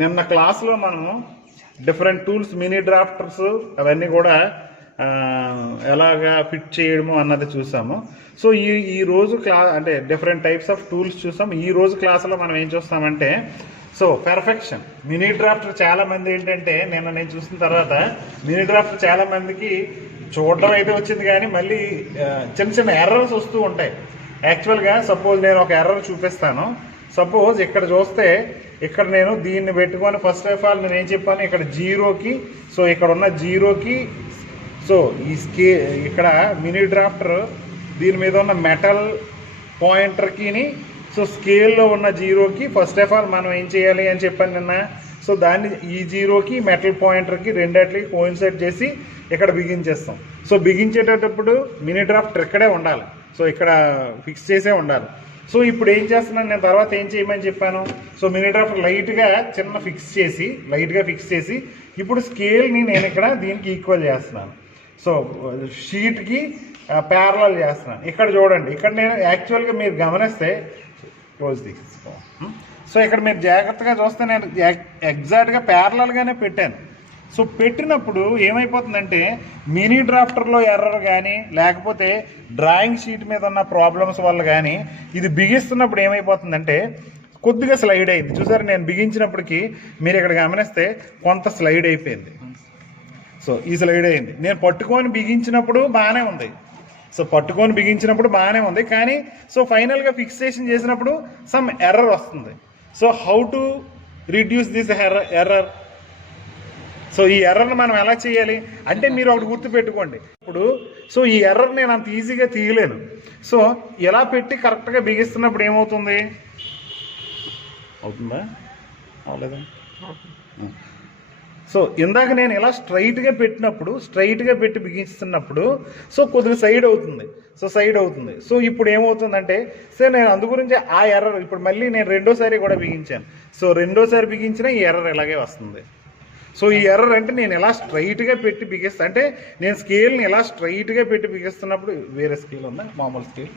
నిన్న క్లాస్లో మనము డిఫరెంట్ టూల్స్ మినీ డ్రాఫ్టర్స్ అవన్నీ కూడా ఎలాగా ఫిట్ చేయడము అన్నది చూసాము. సో ఈ రోజు అంటే డిఫరెంట్ టైప్స్ ఆఫ్ టూల్స్ చూసాం. ఈ రోజు క్లాసులో మనం ఏం చూస్తామంటే సో పెర్ఫెక్షన్ మినీ డ్రాఫ్టర్ చాలామంది ఏంటంటే నేను చూసిన తర్వాత మినీ డ్రాఫ్టర్ చాలామందికి చూడడం అయితే వచ్చింది కానీ మళ్ళీ చిన్న చిన్న ఎర్రర్స్ వస్తూ ఉంటాయి. యాక్చువల్గా సపోజ్ నేను ఒక ఎర్రర్ చూపిస్తాను. సపోజ్ ఇక్కడ చూస్తే ఇక్కడ నేను దీన్ని పెట్టుకొని ఫస్ట్ ఆఫ్ ఆల్ నేను ఏం చెప్పాను, ఇక్కడ జీరోకి సో ఇక్కడ ఉన్న జీరోకి సో ఈ ఇక్కడ మినీ డ్రాఫ్టర్ దీని మీద ఉన్న మెటల్ పాయింటర్కిని సో స్కేల్లో ఉన్న జీరోకి ఫస్ట్ ఆఫ్ ఆల్ మనం ఏం చేయాలి అని చెప్పాను నిన్న. సో దాన్ని ఈ జీరోకి మెటల్ పాయింటర్కి రెండిట్లకి కోయిన్సైడ్ చేసి ఇక్కడ బిగించేస్తాం. సో బిగించేటప్పుడు మినీ డ్రాఫ్టర్ ఇక్కడే ఉండాలి. సో ఇక్కడ ఫిక్స్ చేసే ఉండాలి. సో ఇప్పుడు ఏం చేస్తున్నాను నేను, తర్వాత ఏం చేయమని చెప్పాను. సో మినీ డ్రాఫ్టర్ లైట్గా ఫిక్స్ చేసి ఇప్పుడు స్కేల్ని నేను ఇక్కడ దీనికి ఈక్వల్ చేస్తున్నాను. సో షీట్కి ప్యారలల్ చేస్తున్నాను. ఇక్కడ చూడండి, ఇక్కడ నేను యాక్చువల్గా మీరు గమనిస్తే క్లోజ్ తీసుకో. సో ఇక్కడ మీరు జాగ్రత్తగా చూస్తే నేను ఎగ్జాక్ట్గా ప్యారలల్గానే పెట్టాను. సో పెట్టినప్పుడు ఏమైపోతుందంటే మినీ డ్రాఫ్టర్లో ఎర్రర్ కానీ లేకపోతే డ్రాయింగ్ షీట్ మీద ఉన్న ప్రాబ్లమ్స్ వల్ల కానీ ఇది బిగిస్తున్నప్పుడు ఏమైపోతుందంటే కొద్దిగా స్లైడ్ అయింది. చూసారు, నేను బిగించినప్పటికీ మీరు ఇక్కడ గమనిస్తే కొంత స్లైడ్ అయిపోయింది. సో ఈ స్లైడ్ అయింది. నేను పట్టుకొని బిగించినప్పుడు బాగానే ఉంది. కానీ సో ఫైనల్గా ఫిక్సేషన్ చేసినప్పుడు సమ్ ఎర్రర్ వస్తుంది. So how to reduce this error? So ఈ ఎర్రర్ని మనం ఎలా చేయాలి అంటే మీరు ఒకటి గుర్తుపెట్టుకోండి. ఇప్పుడు సో ఈ ఎర్రర్ నేను అంత ఈజీగా తీయలేను. సో ఎలా పెట్టి కరెక్ట్గా బిగిస్తున్నప్పుడు ఏమవుతుంది? అవుతుందా? అవలేదా? సో ఇందాక నేను ఇలా స్ట్రైట్గా పెట్టి బిగిస్తున్నప్పుడు సో కొద్దిగా సైడ్ అవుతుంది. సో ఇప్పుడు ఏమవుతుందంటే సో నేను అందు గురించి ఆ ఎర్రర్ ఇప్పుడు మళ్ళీ నేను రెండోసారి కూడా బిగించాను. సో రెండోసారి బిగించినా ఈ ఎర్రర్ ఇలాగే వస్తుంది. సో ఈ ఎర్రర్ అంటే నేను ఎలా స్ట్రైట్గా పెట్టి బిగిస్తాను అంటే నేను స్కేల్ని ఎలా స్ట్రైట్గా పెట్టి బిగిస్తున్నప్పుడు వేరే స్కేల్ ఉందా, మామూలు స్కేల్,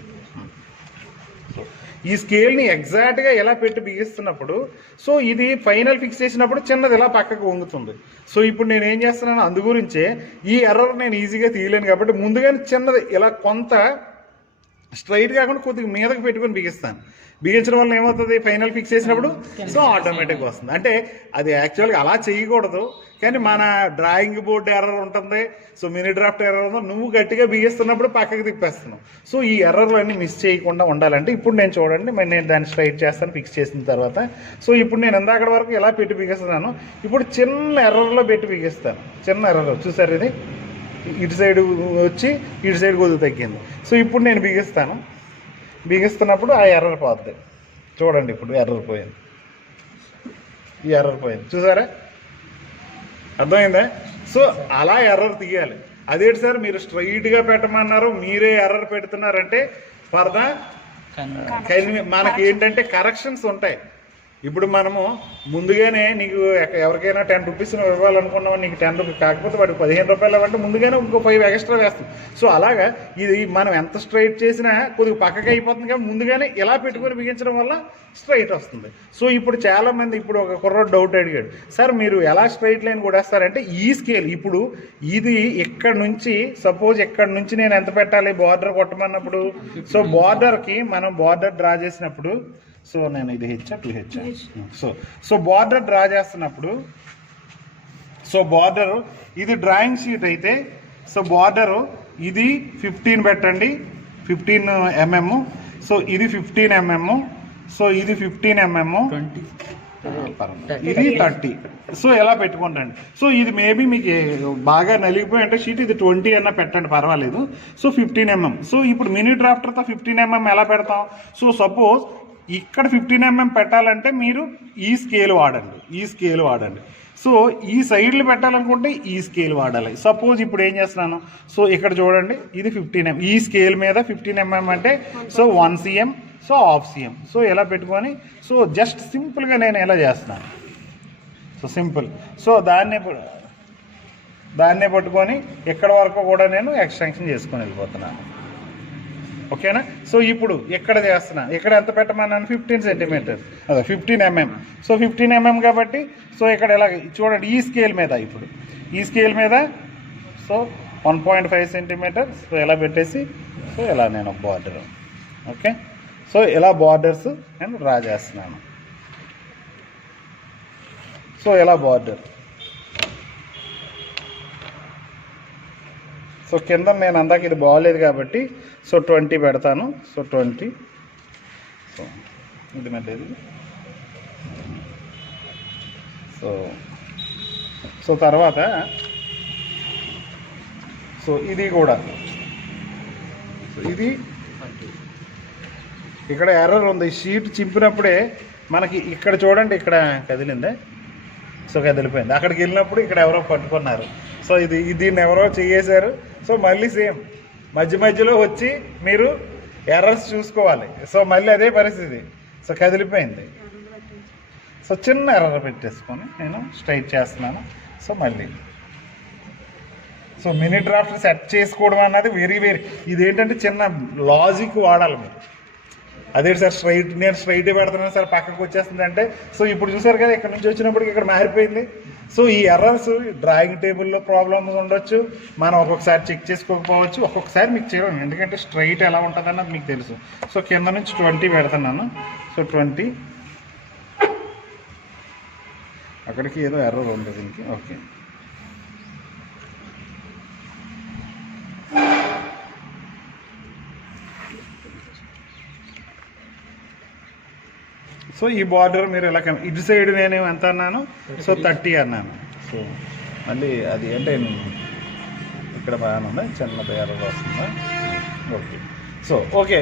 ఈ స్కేల్ని ఎగ్జాక్ట్గా ఎలా పెట్టి బిగిస్తున్నప్పుడు సో ఇది ఫైనల్ ఫిక్స్ చేసినప్పుడు చిన్నది ఇలా పక్కకు వంగుతుంది. సో ఇప్పుడు నేను ఏం చేస్తున్నాను, అందు గురించే ఈ ఎర్రర్ నేను ఈజీగా తీయలేను కాబట్టి ముందుగానే చిన్నది ఇలా కొంత స్ట్రైట్ కాకుండా కొద్దిగా మీదకి పెట్టుకొని బిగించడం వల్ల ఏమవుతుంది, ఫైనల్ ఫిక్స్ చేసినప్పుడు సో ఆటోమేటిక్గా వస్తుంది. అంటే అది యాక్చువల్గా అలా చేయకూడదు కానీ మన డ్రాయింగ్ బోర్డు ఎర్రర్ ఉంటుంది, సో మినీ డ్రాఫ్ట్ ఎర్రర్ ఉందో నువ్వు గట్టిగా బిగిస్తున్నప్పుడు పక్కకి తిప్పేస్తున్నావు. సో ఈ ఎర్రర్లు అన్నీ మిస్ చేయకుండా ఉండాలంటే ఇప్పుడు నేను చూడండి నేను దాన్ని స్ట్రైట్ చేస్తాను ఫిక్స్ చేసిన తర్వాత. సో ఇప్పుడు నేను ఇందాక వరకు ఎలా పెట్టి బిగిస్తున్నాను, ఇప్పుడు చిన్న ఎర్రర్లో పెట్టి బిగిస్తాను. చిన్న ఎర్రర్ చూసారు, ఇది ఇటు సైడ్ వచ్చి ఇటు సైడ్ కొద్దిగా తగ్గింది. సో ఇప్పుడు నేను బిగిస్తున్నప్పుడు ఆ ఎర్రర్ పోద్ది. చూడండి ఇప్పుడు ఎర్రర్ పోయింది, ఈ ఎర్రర్ పోయింది చూసారా, అర్థమైందా? సో అలా ఎర్రర్ తీయాలి. అదేంటి సార్ మీరు స్ట్రైట్గా పెట్టమన్నారు, మీరే ఎర్రర్ పెడుతున్నారంటే ఫర్దర్ మనకి ఏంటంటే కరెక్షన్స్ ఉంటాయి. ఇప్పుడు మనము ముందుగానే నీకు ఎవరికైనా 10 రూపీస్ ఇవ్వాలనుకున్నావు, నీకు 10 రూపీస్ కాకపోతే వాడికి 15 రూపాయలు ఇవ్వంటే ముందుగానే ఇంకో 5 ఎక్స్ట్రా వేస్తాం. సో అలాగా ఇది మనం ఎంత స్ట్రైట్ చేసినా కొద్దిగా పక్కకి అయిపోతుంది కాబట్టి ముందుగానే ఇలా పెట్టుకొని బిగించడం వల్ల స్ట్రైట్ వస్తుంది. సో ఇప్పుడు చాలామంది ఇప్పుడు ఒక కుర్రోడు డౌట్ అడిగాడు, సార్ మీరు ఎలా స్ట్రైట్ లైన్ కూడా వేస్తారంటే ఈ స్కేల్ ఇప్పుడు ఇది ఇక్కడ నుంచి సపోజ్ ఇక్కడ నుంచి నేను ఎంత పెట్టాలి బార్డర్ కొట్టమన్నప్పుడు సో బార్డర్కి మనం బార్డర్ డ్రా చేసినప్పుడు సో నేను ఇది హెచ్చా 2H సో బార్డర్ డ్రా చేస్తున్నప్పుడు సో బార్డర్ ఇది డ్రాయింగ్ షీట్ అయితే సో బార్డరు ఇది 15 పెట్టండి, 15 mm. సో ఇది 15 mm. సో ఇది 15 mm, ఇది 30. సో ఎలా పెట్టుకుంటండి. సో ఇది మేబీ మీకు బాగా నలిగిపోయి అంటే షీట్ ఇది 20 అన్న పెట్టండి పర్వాలేదు. So 15 mm. సో ఇప్పుడు మినీ డ్రాఫ్టర్తో 15 mm ఎలా పెడతాం. సో సపోజ్ ఇక్కడ 15 mm పెట్టాలంటే మీరు ఈ స్కేల్ వాడండి. సో ఈ సైడ్లు పెట్టాలనుకుంటే ఈ స్కేల్ వాడాలి. సపోజ్ ఇప్పుడు ఏం చేస్తున్నాను, సో ఇక్కడ చూడండి ఇది 15 mm, ఈ స్కేల్ మీద 15 mm అంటే so 1 cm, so 1/2 cm. So ఎలా పెట్టుకొని సో జస్ట్ సింపుల్గా నేను ఎలా చేస్తున్నాను, సో సింపుల్. సో దాన్నే పట్టుకొని ఎక్కడ వరకు కూడా నేను ఎక్స్టెన్షన్ చేసుకొని వెళ్ళిపోతున్నాను. ఓకేనా. సో ఇప్పుడు ఎక్కడ చేస్తున్నా, ఇక్కడ ఎంత పెట్టమన్నాను, 15 సెంటీమీటర్స్, అదే 15 mm. సో 15 mm కాబట్టి సో ఇక్కడ ఎలా చూడండి, ఈ స్కేల్ మీద, ఇప్పుడు ఈ స్కేల్ మీద సో 1.5 సెంటీమీటర్. సో ఎలా పెట్టేసి సో ఇలా నేను బార్డర్, ఓకే. సో ఇలా బార్డర్స్ నేను డ్రా చేస్తున్నాను. సో ఇలా బార్డర్, సో కింద నేను అందాక ఇది బాగోలేదు కాబట్టి సో 20 పెడతాను. సో 20, సో ఇది మధ్య, సో సో తర్వాత సో ఇది కూడా, సో ఇది ఇక్కడ ఎర్రర్ ఉంది. షీట్ చింపినప్పుడే మనకి ఇక్కడ చూడండి, ఇక్కడ కదిలిందే, సో కదిలిపోయింది. అక్కడికి వెళ్ళినప్పుడు ఇక్కడ ఎవరో పట్టుకున్నారు. సో దీన్ని ఎవరో చేసేశారు. సో మళ్ళీ సేమ్ మధ్యలో వచ్చి మీరు ఎర్రర్స్ చూసుకోవాలి. సో మళ్ళీ అదే పరిస్థితి, సో కదిలిపోయింది. సో చిన్న ఎర్రర్ పెట్టేసుకొని నేను స్ట్రైట్ చేస్తున్నాను. సో మళ్ళీ సో మినీ డ్రాఫ్ట్ సెట్ చేసుకోవడం అన్నది వెరీ ఇదేంటంటే చిన్న లాజిక్ వాడాలి మీరు. అదే సార్ నేను స్ట్రైట్ పెడుతున్నాను సార్ పక్కకు వచ్చేస్తుంది అంటే, సో ఇప్పుడు చూసారు కదా ఇక్కడ నుంచి వచ్చినప్పటికి ఇక్కడ మారిపోయింది. సో ఈ ఎర్రర్స్ డ్రాయింగ్ టేబుల్లో ప్రాబ్లమ్స్ ఉండొచ్చు, మనం ఒక్కొక్కసారి చెక్ చేసుకోకపోవచ్చు, ఒక్కొక్కసారి మీకు చేయడం, ఎందుకంటే స్ట్రైట్ ఎలా ఉంటుంది అన్నది మీకు తెలుసు. సో కింద నుంచి 20 పెడుతున్నాను. సో 20, అక్కడికి ఏదో ఎర్రర్ ఉంది దీనికి, ఓకే. సో ఈ బార్డర్ మీరు ఎలా ఇటు సైడ్ నేను ఎంత అన్నాను, సో 30 అన్నాను. సో మళ్ళీ అది అంటే ఇక్కడ బాగానే ఉంది, చిన్న ఎర్రర్ వస్తుందా, ఓకే. సో ఓకే,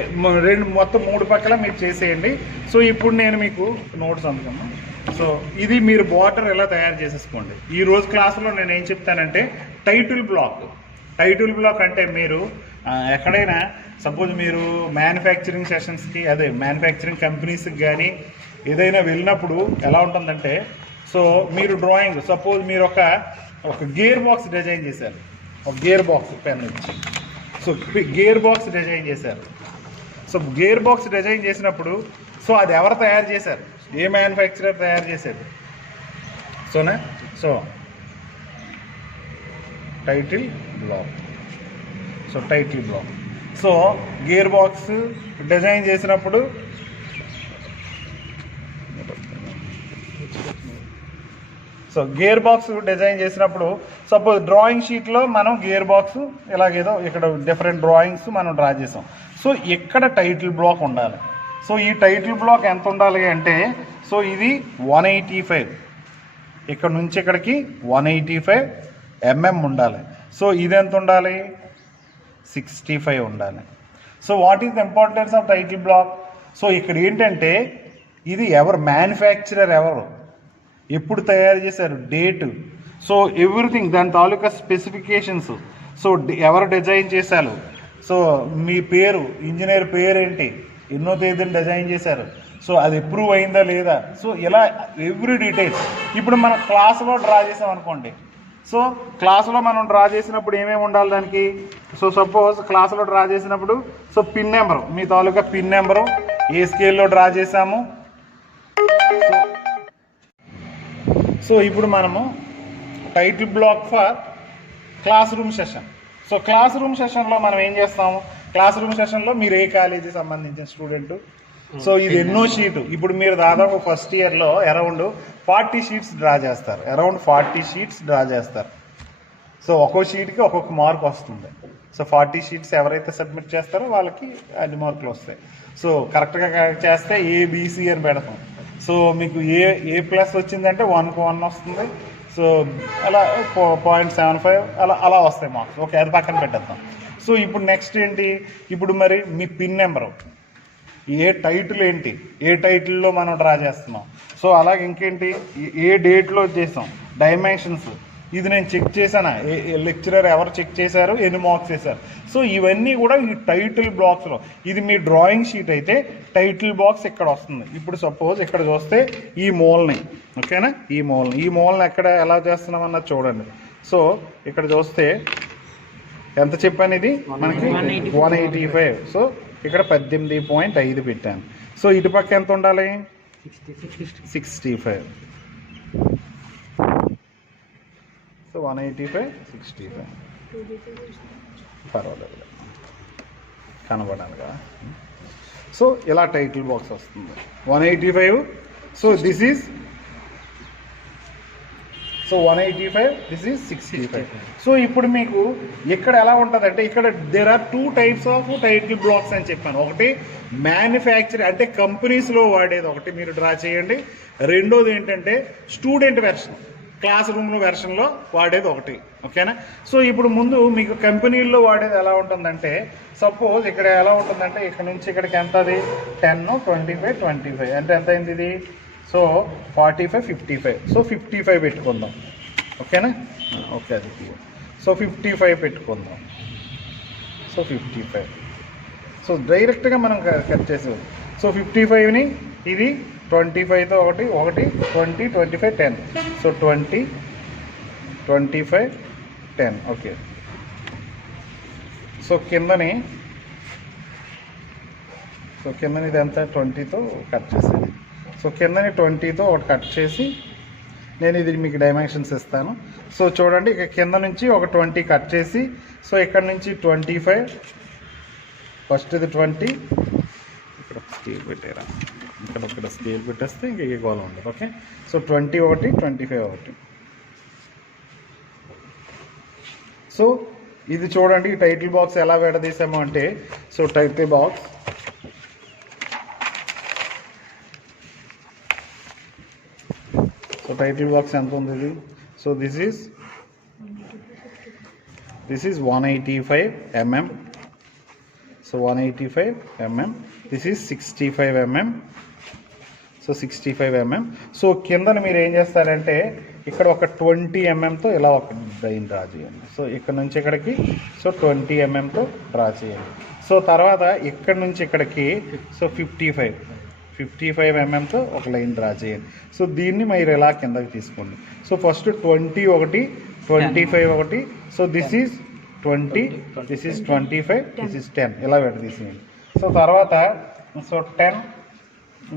మొత్తం 3 పక్కల మీరు చేసేయండి. సో ఇప్పుడు నేను మీకు నోట్స్ అందుకున్నాను. సో ఇది మీరు బార్డర్ ఎలా తయారు చేసేసుకోండి. ఈ రోజు క్లాసులో నేను ఏం చెప్తానంటే టైటిల్ బ్లాక్ అంటే మీరు ఎక్కడైనా సపోజ్ మీరు మ్యానుఫ్యాక్చరింగ్ సెషన్స్కి, అదే మ్యానుఫ్యాక్చరింగ్ కంపెనీస్కి కానీ ఏదైనా వెళ్ళినప్పుడు ఎలా ఉంటుందంటే, సో మీరు డ్రాయింగ్ సపోజ్ మీరు ఒక గేర్ బాక్స్ డిజైన్ చేశారు, ఒక గేర్ బాక్స్ పెన్ ఇచ్చి, సో గేర్ బాక్స్ డిజైన్ చేశారు. సో గేర్ బాక్స్ డిజైన్ చేసినప్పుడు సో అది ఎవరు తయారు చేశారు, ఏ మ్యానుఫ్యాక్చరర్ తయారు చేశారు, Sona. So title block, so gear box design చేసినప్పుడు సపోజ్ డ్రాయింగ్ షీట్లో మనం గేర్ బాక్స్ ఇలాగేదో ఇక్కడ డిఫరెంట్ డ్రాయింగ్స్ మనం డ్రా చేసాం. సో ఇక్కడ టైటిల్ బ్లాక్ ఉండాలి. సో ఈ టైటిల్ బ్లాక్ ఎంత ఉండాలి అంటే, సో ఇది 185, ఇక్కడ నుంచి ఇక్కడికి 185 mm ఉండాలి. సో ఇది ఎంత ఉండాలి, 65 ఉండాలి. So what is the importance of title block? So ఇక్కడ ఏంటంటే ఇది ఎవరు మ్యానుఫ్యాక్చరర్, ఎవరు ఎప్పుడు తయారు చేశారు, డేటు, సో ఎవ్రీథింగ్ దాని తాలూకా స్పెసిఫికేషన్స్, సో ఎవరు డిజైన్ చేశారు, సో మీ పేరు, ఇంజనీర్ పేరు ఏంటి, ఎన్నో తేదీని డిజైన్ చేశారు, సో అది అప్రూవ్ అయిందా లేదా, సో ఇలా ఎవ్రీ డీటెయిల్స్. ఇప్పుడు మనం క్లాసులో డ్రా చేసాం అనుకోండి, సో క్లాసులో మనం డ్రా చేసినప్పుడు ఏమేమి ఉండాలి దానికి, సో సపోజ్ క్లాసులో డ్రా చేసినప్పుడు సో పిన్ నెంబరు, మీ తాలూకా పిన్ నెంబరు, ఏ స్కేల్లో డ్రా చేసాము. సో ఇప్పుడు మనము title block for class room session. So class room సెషన్లో మనం ఏం చేస్తాము, క్లాస్ రూమ్ సెషన్లో మీరు ఏ కాలేజీ సంబంధించిన స్టూడెంట్, సో ఇది ఎన్నో షీటు, ఇప్పుడు మీరు దాదాపు ఫస్ట్ ఇయర్లో అరౌండ్ 40 షీట్స్ డ్రా చేస్తారు. సో ఒక్కో షీట్కి ఒక్కొక్క మార్క్ వస్తుంది. సో 40 షీట్స్ ఎవరైతే సబ్మిట్ చేస్తారో వాళ్ళకి అన్ని మార్కులు వస్తాయి. సో కరెక్ట్గా చేస్తే ఏబిసి అని పెడతాం. సో మీకు ఏ+ వచ్చిందంటే 1కు 1 వస్తుంది. సో అలా 0.75 అలా వస్తాయి మార్క్స్. ఓకే, అది పక్కన పెట్టేద్దాం. సో ఇప్పుడు నెక్స్ట్ ఏంటి, ఇప్పుడు మరి మీ పిన్ నెంబరు, ఏ టైటిల్ ఏంటి, ఏ టైటిల్లో మనం డ్రా చేస్తున్నాం, సో అలాగే ఇంకేంటి, ఏ డేట్లో చేసాం, డైమెన్షన్స్, ఇది నేను చెక్ చేశానా, లెక్చరర్ ఎవరు చెక్ చేశారు, ఎన్ని మార్క్స్ చేశారు. సో ఇవన్నీ కూడా ఈ టైటిల్ బాక్స్లో, ఇది మీ డ్రాయింగ్ షీట్ అయితే టైటిల్ బాక్స్ ఇక్కడ వస్తుంది. ఇప్పుడు సపోజ్ ఇక్కడ చూస్తే ఈ మూలని, ఓకేనా, ఈ మూలని ఎక్కడ ఎలా చేస్తున్నామన్నది చూడండి. సో ఇక్కడ చూస్తే ఎంత చెప్పాను, ఇది మనకి 185. సో ఇక్కడ 18.5 పెట్టాను. సో ఇటుపక్క ఎంత ఉండాలి? 65. సో 185, 65 పర్వాలేదు, కనబడాలి కదా. సో ఇలా టైటిల్ బాక్స్ వస్తుంది 185. So this is 185, this is 65. So ఇప్పుడు మీకు ఇక్కడ ఎలా ఉంటుంది అంటే ఇక్కడ there are 2 types of title blocks అని చెప్పాను. ఒకటి మ్యానుఫ్యాక్చర్ అంటే కంపెనీస్లో వాడేది ఒకటి మీరు డ్రా చేయండి. రెండోది ఏంటంటే స్టూడెంట్ వెర్షన్, క్లాస్ రూమ్లో వెర్షన్లో వాడేది ఒకటి. ఓకేనా? సో ఇప్పుడు ముందు మీకు కంపెనీల్లో వాడేది ఎలా ఉంటుందంటే సపోజ్ ఇక్కడ ఎలా ఉంటుందంటే ఇక్కడ నుంచి ఇక్కడికి ఎంత అది 10, 25, 25 అంటే ఎంత అయింది ఇది? సో 45, 55. సో 55 పెట్టుకుందాం. ఓకేనా? ఓకే, అది సో 55 పెట్టుకుందాం. సో 55. సో డైరెక్ట్గా మనం కట్ చేసేది. సో 55ని ఇది 25తో ఒకటి 20, 25, 10. సో 20, 25, 10. ఓకే. సో కిందని ఇది ఎంత 20తో కట్ చేసేది. సో కిందని 20తో ఒకటి కట్ చేసి నేను ఇది మీకు డైమెన్షన్స్ ఇస్తాను. సో చూడండి, ఇక కింద నుంచి ఒక 20 కట్ చేసి సో ఇక్కడ నుంచి 25, ఫస్ట్ ఇది 20, ఇక్కడ స్కేల్ పెట్టారా, ఇక్కడ స్కేల్ పెట్టేస్తే ఇంక ఈక్వల్ ఉండదు. ఓకే. సో 20 ఒకటి, 25 ఒకటి. సో ఇది చూడండి, ఈ టైటిల్ బాక్స్ ఎలా విడదీసాము అంటే సో టైటిల్ బాక్స్ ఎంత ఉంది ఇది? So this is 185 mm. So 185 mm. This is 65 mm. So 65 mm. So కిందన మీరు ఏం చేస్తారంటే ఇక్కడ ఒక 20 mmతో ఇలా ఒక లైన్ డ్రా చేయండి. సో ఇక్కడ నుంచి ఇక్కడికి సో 20 mmతో డ్రా చేయండి. సో తర్వాత ఇక్కడ నుంచి ఇక్కడికి సో 55 mmతో ఒక లైన్ డ్రా చేయండి. సో దీన్ని మీరు ఎలా కిందకి తీసుకోండి. సో ఫస్ట్ 20 ఒకటి, 25 ఒకటి. So this is 20, this is 25, this is 10 ఇలా తీసేయండి. సో తర్వాత సో 10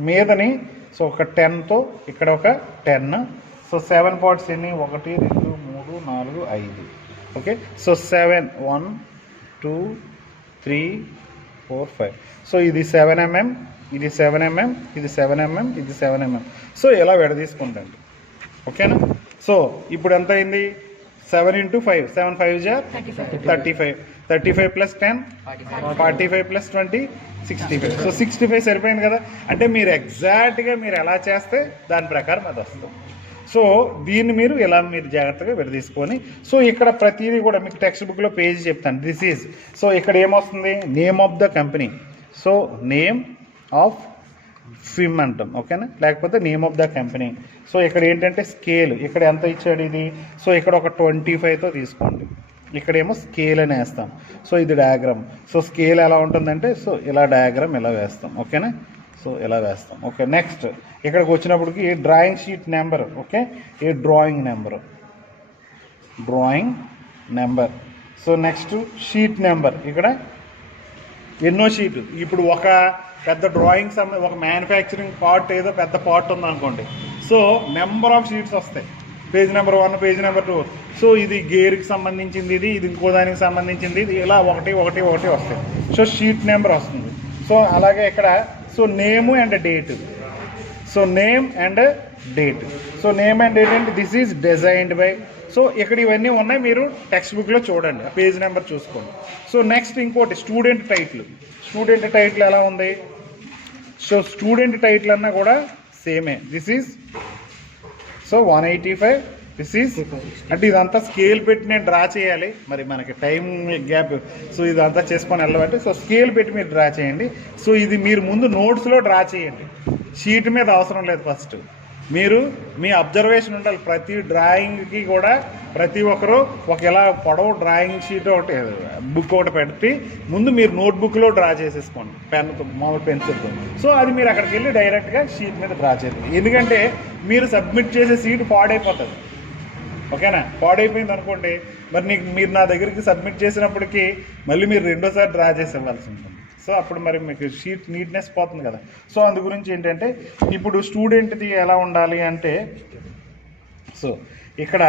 మీదని సో ఒక 10తో ఇక్కడ ఒక 10. సో 7 పార్ట్స్ ఎన్ని? 1, 2, 3, 4, 5. ఓకే. సో 7, 1, 2, 3, 4, 5. సో ఇది 7 mm, ఇది 7 mm, ఇది 7 mm, ఇది 7 mm. సో ఇలా విడదీసుకుంటండి. ఓకేనా? సో ఇప్పుడు ఎంత అయింది? 7 × 5, 7 5 35, 35 + 10 45 + 20 65. సో 65 సరిపోయింది కదా. అంటే మీరు ఎగ్జాక్ట్గా మీరు ఎలా చేస్తే దాని ప్రకారం అది వస్తుంది. సో దీన్ని మీరు జాగ్రత్తగా విడదీసుకొని సో ఇక్కడ ప్రతిదీ కూడా మీకు టెక్స్ట్ బుక్లో పేజీ చెప్తాను. దిస్ ఈజ్ సో ఇక్కడ ఏమొస్తుంది? Name of the company. So name of firm అంటాం. ఓకేనా? లేకపోతే name of the company. So ఇక్కడ ఏంటంటే స్కేల్, ఇక్కడ ఎంత ఇచ్చాడు ఇది? సో ఇక్కడ ఒక 25తో తీసుకోండి. ఇక్కడేమో స్కేల్ అని వేస్తాం. సో ఇది డయాగ్రామ్. సో స్కేల్ ఎలా ఉంటుందంటే సో ఇలా డయాగ్రామ్ ఇలా వేస్తాం. ఓకేనా? సో ఇలా వేస్తాం. ఓకే. నెక్స్ట్ ఇక్కడికి వచ్చినప్పటికి డ్రాయింగ్ షీట్ నెంబర్. ఓకే. ఈ drawing number. So next sheet number. ఇక్కడ ఎన్నో షీట్. ఇప్పుడు ఒక పెద్ద డ్రాయింగ్ ఒక మ్యానుఫ్యాక్చరింగ్ పార్ట్ ఏదో పెద్ద పార్ట్ ఉందనుకోండి. సో నెంబర్ ఆఫ్ షీట్స్ వస్తాయి. Page number 1, page number 2. So ఇది గేర్కి సంబంధించింది, ఇది ఇంకో దానికి సంబంధించింది, ఇది ఇలా ఒకటి వస్తాయి. సో షీట్ నెంబర్ వస్తుంది. సో అలాగే ఇక్కడ so name and date. So name and date. So name and date అంటే this is designed by. So ఇక్కడ ఇవన్నీ ఉన్నాయి, మీరు టెక్స్ట్ బుక్లో చూడండి, ఆ పేజ్ నెంబర్ చూసుకోండి. సో నెక్స్ట్ ఇంకోటి స్టూడెంట్ టైటిల్. స్టూడెంట్ టైటిల్ ఎలా ఉంది? సో స్టూడెంట్ టైటిల్ అన్నా కూడా సేమే. This is so 185. This is అంటే ఇదంతా స్కేల్ పెట్టి నేను డ్రా చేయాలి, మరి మనకి టైం గ్యాప్. సో ఇదంతా చేసుకొని వెళ్ళబట్టి సో స్కేల్ పెట్టి మీరు డ్రా చేయండి. సో ఇది మీరు ముందు నోట్స్లో డ్రా చేయండి, షీట్ మీద అవసరం లేదు. ఫస్ట్ మీరు మీ అబ్జర్వేషన్ ఉండాలి. ప్రతి డ్రాయింగ్కి కూడా ప్రతి ఒక్కరు ఒక ఇలా పొడవు డ్రాయింగ్ షీట్ ఒకటి బుక్ ఒకటి పెట్టి ముందు మీరు నోట్బుక్లో డ్రా చేసేసుకోండి, పెన్తో మామూలు పెన్సిల్తో. సో అది మీరు అక్కడికి వెళ్ళి డైరెక్ట్గా షీట్ మీద డ్రా చేయండి. ఎందుకంటే మీరు సబ్మిట్ చేసే షీట్ పాడైపోతుంది. ఓకేనా? పాడైపోయింది అనుకోండి, మరి మీరు నా దగ్గరికి సబ్మిట్ చేసినప్పటికీ మళ్ళీ మీరు రెండోసారి డ్రా చేసి ఇవ్వాల్సి ఉంటుంది. సో సో అప్పుడు మరి మీకు షీట్ నీట్నెస్ పోతుంది కదా. సో అందు గురించి ఏంటంటే ఇప్పుడు స్టూడెంట్ది ఎలా ఉండాలి అంటే సో ఇక్కడ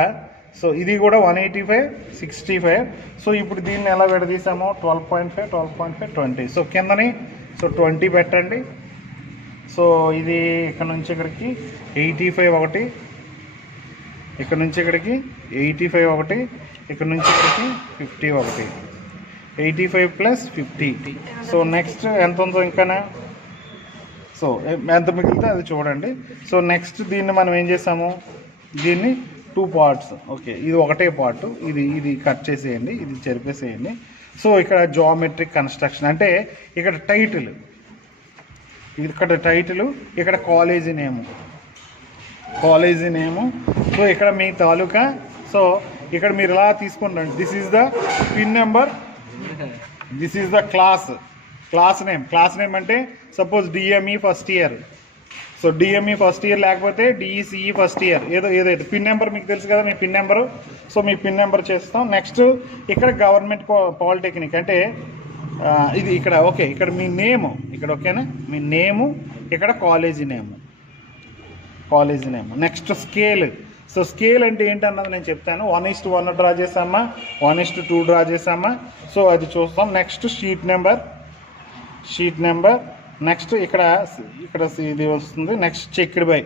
సో ఇది కూడా 185 65. సో ఇప్పుడు దీన్ని ఎలా విడదీసామో 12.5 12.5 20. సో కిందని సో 20 పెట్టండి. సో ఇది ఇక్కడ నుంచి ఇక్కడికి 85 ఒకటి, ఇక్కడ నుంచి ఇక్కడికి 85 ఒకటి, ఇక్కడ నుంచి ఇక్కడికి 50 ఒకటి, 85 ప్లస్ 50. సో నెక్స్ట్ ఎంత ఉందో ఇంకానా సో ఎంత మిగిలితే అది చూడండి. సో నెక్స్ట్ దీన్ని మనం ఏం చేసాము, దీన్ని 2 పార్ట్స్. ఓకే, ఇది ఒకటే పార్ట్, ఇది కట్ చేసేయండి, ఇది చెరిపేసేయండి. సో ఇక్కడ జామెట్రిక్ కన్స్ట్రక్షన్ అంటే ఇక్కడ టైటిల్, ఇక్కడ కాలేజీ నేము. సో ఇక్కడ మీ తాలూకా. సో ఇక్కడ మీరు ఇలా తీసుకుంటారు, this is the pin number, this is the class name అంటే suppose DME first year. So DME first year లేకపోతే డిఈసిఈ ఫస్ట్ ఇయర్, ఏదైతే పిన్ నెంబర్ మీకు తెలుసు కదా మీ పిన్ నెంబరు. సో మీ పిన్ నెంబర్ చేస్తాం. నెక్స్ట్ ఇక్కడ గవర్నమెంట్ పాలిటెక్నిక్ అంటే ఇది ఇక్కడ. ఓకే, ఇక్కడ మీ నేము ఇక్కడ. ఓకేనా, మీ నేము ఇక్కడ college name. Next scale. So scale అంటే ఏంటన్నది నేను చెప్తాను. 1:1 డ్రా చేసామా, 1:2 డ్రా చేసామా, సో అది చూస్తాం. Next sheet number. నెక్స్ట్ ఇక్కడ ఇది వస్తుంది. Next checked by.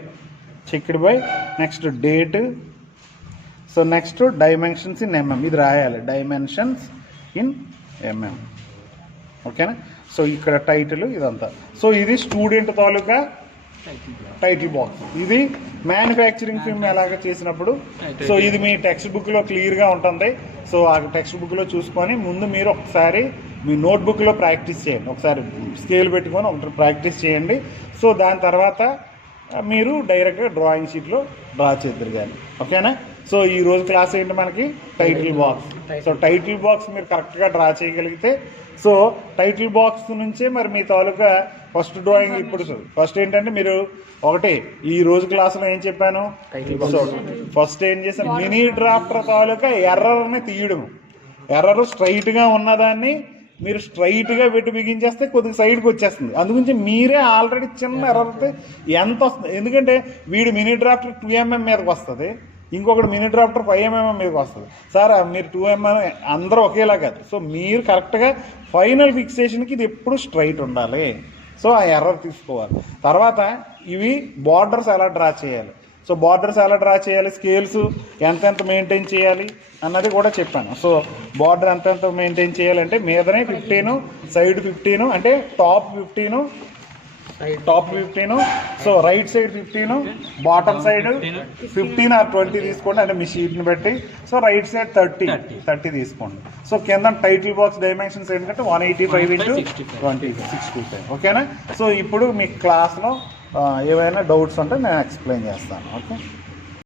Next date. So next dimensions in MM, ఇది రాయాలి, డైమెన్షన్స్ ఇన్ ఎంఎం. ఓకేనా. సో ఇక్కడ టైటిల్ ఇదంతా. సో ఇది స్టూడెంట్ తాలూకా టైటిల్ బాక్స్. ఇది మ్యానుఫ్యాక్చరింగ్ ఫిల్మ్ ఎలాగ చేసినప్పుడు. సో ఇది మీ టెక్స్ట్ బుక్లో క్లియర్గా ఉంటుంది. సో ఆ టెక్స్ట్ బుక్లో చూసుకొని ముందు మీరు ఒకసారి మీ నోట్బుక్లో ప్రాక్టీస్ చేయండి, ఒకసారి స్కేల్ పెట్టుకొని ఒకటి ప్రాక్టీస్ చేయండి. సో దాని తర్వాత మీరు డైరెక్ట్గా డ్రాయింగ్ షీట్లో డ్రా చేద్దరు కానీ. ఓకేనా. సో ఈ రోజు క్లాస్ ఏంటి మనకి title box. So title box మీరు కరెక్ట్గా డ్రా చేయగలిగితే సో టైటిల్ బాక్స్ నుంచే మరి మీ తాలూకా ఫస్ట్ డ్రాయింగ్. ఇప్పుడు ఫస్ట్ ఏంటంటే మీరు ఒకటి ఈ రోజు క్లాసులో ఏం చెప్పాను, సో ఫస్ట్ ఏం చేశాను, మినీ డ్రాఫ్టర్ తాలూకా ఎర్రర్ని తీయడం. ఎర్రర్ స్ట్రైట్గా ఉన్నదాన్ని మీరు స్ట్రైట్గా పెట్టి బిగించేస్తే కొద్దిగా సైడ్కి వచ్చేస్తుంది. అందుగురించి మీరే ఆల్రెడీ చిన్న ఎర్రర్తో ఎంత వస్తుంది, ఎందుకంటే వీడు మినీ డ్రాఫ్టర్ 2mm మీదకి వస్తుంది, ఇంకొకటి మినీ డ్రాఫ్టర్ 5mm మీదకి వస్తుంది. సార్ మీరు 2mm అందరూ ఒకేలా కాదు. సో మీరు కరెక్ట్గా ఫైనల్ ఫిక్సేషన్కి ఇది ఎప్పుడు స్ట్రైట్ ఉండాలి. సో ఆ ఎర్రర్ తీసుకోవాలి. తర్వాత ఇవి బార్డర్స్ ఎలా డ్రా చేయాలి. సో బార్డర్స్ ఎలా డ్రా చేయాలి, స్కేల్స్ ఎంతెంత మెయింటైన్ చేయాలి అన్నది కూడా చెప్పాను. సో బార్డర్ ఎంతెంత మెయింటైన్ చేయాలంటే మీదనే 15, సైడ్ 15, అంటే top 15, so right side 15, bottom side 15 or 20 తీసుకోండి, అంటే మీ షీట్ని బట్టి. సో రైట్ సైడ్ 30 తీసుకోండి. సో కింద టైటిల్ బాక్స్ డైమెన్షన్స్ ఏంటంటే 185 × 20 65. ఓకేనా. సో ఇప్పుడు మీ క్లాస్లో ఏవైనా డౌట్స్ ఉంటే నేను ఎక్స్ప్లెయిన్ చేస్తాను. ఓకే.